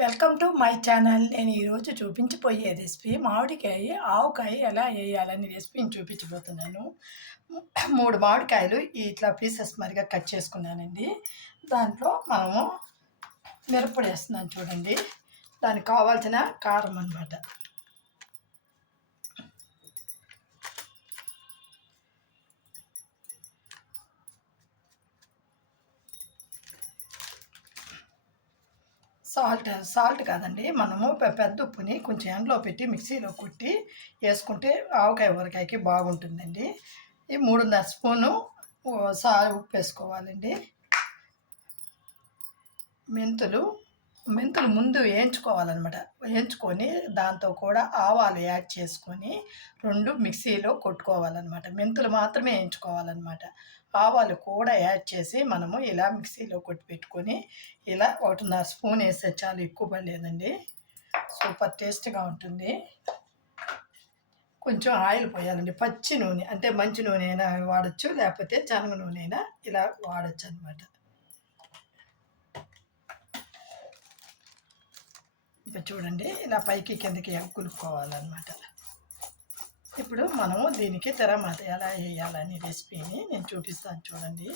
Welcome to my channel. నేను ఈరోజు చూపించబోయే రెసిపీ మామిడికాయ ఆవకాయ ఎలా వేయాలని రెసిపీని చూపించబోతున్నాను. 3 మామిడికాయలు ఇట్లా పీసెస్ మరిగా కట్ చేసుకున్నానండి. దాంట్లో మనము మిరప్పొడి వేస్తున్నాను చూడండి. దానికి కావాల్సిన కారం అన్నమాట. సాల్ట్ కాదండి, మనము పెద్ద ఉప్పుని కొంచెం ఎండలో పెట్టి మిక్సీలో కొట్టి వేసుకుంటే ఆవకాయ ఊరకాయకి బాగుంటుందండి. ఈ 3.5 స్పూను ఉప్పు వేసుకోవాలండి. మెంతులు ముందు వేయించుకోవాలన్నమాట. వేయించుకొని దాంతో కూడా ఆవాలు యాడ్ చేసుకొని 2 మిక్సీలో కొట్టుకోవాలన్నమాట. మెంతులు మాత్రమే వేయించుకోవాలన్నమాట. ఆవాలు కూడా యాడ్ చేసి మనము ఇలా మిక్సీలో కొట్టి పెట్టుకొని ఇలా 1.5 స్పూన్ వేస్తే చాలు, ఎక్కువ పడలేదండి. సూపర్ టేస్ట్గా ఉంటుంది. కొంచెం ఆయిల్ పోయాలండి, పచ్చి నూనె అంటే మంచి నూనె అయినా వాడచ్చు, లేకపోతే శనగ నూనె అయినా ఇలా వాడచ్చు అనమాట. ఇప్పుడు చూడండి, ఇలా పైకి కిందకి ఎగ్గులుకోవాలన్నమాట. ఇప్పుడు మనము దీనికి తెరమాత ఎలా వేయాలని రెసిపీని నేను చూపిస్తాను చూడండి.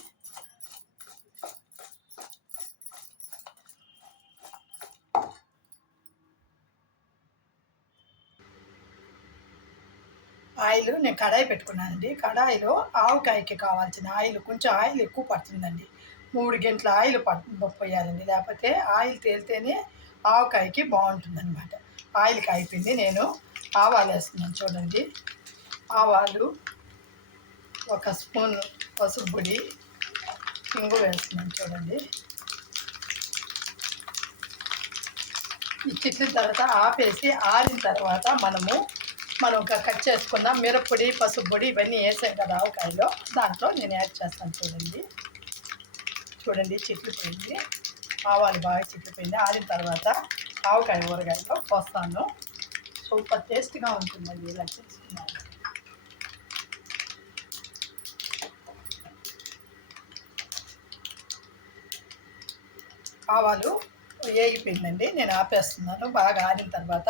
ఆయిల్ నేను కడాయి పెట్టుకున్నానండి. కడాయిలో ఆవకాయకి కావాల్సిన ఆయిల్, కొంచెం ఆయిల్ ఎక్కువ పడుతుందండి. 3 గంటల ఆయిల్ పోయాలండి, లేకపోతే ఆయిల్ తేలితేనే ఆవకాయకి బాగుంటుందన్నమాట. ఆయిల్ కాయిపోయింది, నేను ఆవాలు వేస్తున్నాను చూడండి. ఆవాలు, 1 స్పూన్ పసుపు పొడి, ఇంగు వేస్తున్నాను చూడండి. ఈ చిట్లిన తర్వాత ఆపేసి ఆరిన తర్వాత మనం కట్ చేసుకున్న మిరప్పొడి, పసుపు పొడి ఇవన్నీ వేసాం కదా ఆవకాయలో, దాంట్లో నేను యాడ్ చేస్తాను చూడండి. చిట్లిపోయింది, ఆవాలు బాగా చిట్లిపోయింది. ఆరిన తర్వాత ఆవకాయ ఊరగాయలో పోస్తాను. సూపర్ టేస్ట్గా ఉంటుందండి ఇలా చేసుకున్నాను. ఆవాలు వేగిపోయిందండి, నేను ఆపేస్తున్నాను. బాగా ఆరిన తర్వాత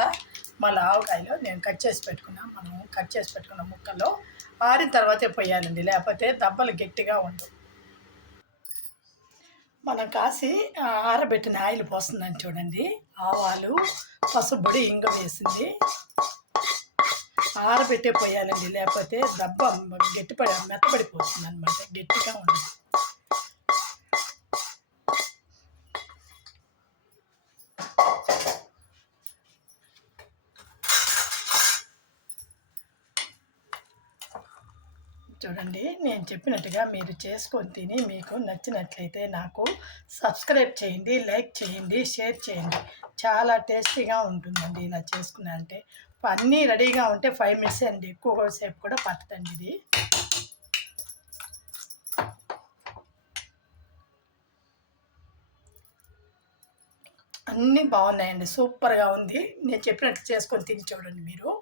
మళ్ళీ ఆవకాయలో నేను కట్ చేసి పెట్టుకున్న ముక్కల్లో ఆరిన తర్వాతే పోయాలండి, లేకపోతే దెబ్బలు గట్టిగా ఉండవు. మనం కాసి ఆరబెట్టిన ఆయిల్ పోస్తుందని చూడండి. ఆవాలు, పసుపు పొడి, ఇంగు వేసింది. ఆరబెట్టే పోయాలండి, లేకపోతే దెబ్బ మెత్తబడిపోతుంది అనమాట, గట్టిగా ఉండదు. చూడండి, నేను చెప్పినట్టుగా మీరు చేసుకొని తిని మీకు నచ్చినట్లయితే నాకు సబ్స్క్రైబ్ చేయండి, లైక్ చేయండి, షేర్ చేయండి. చాలా టేస్టీగా ఉంటుందండి ఇలా చేసుకున్నారంటే. అన్నీ రెడీగా ఉంటే 5 మినిట్స్ అండి, ఎక్కువ సేపు కూడా పట్టదండి ఇది. అన్నీ బాగున్నాయండి, సూపర్గా ఉంది. నేను చెప్పినట్టు చేసుకొని తిని చూడండి మీరు.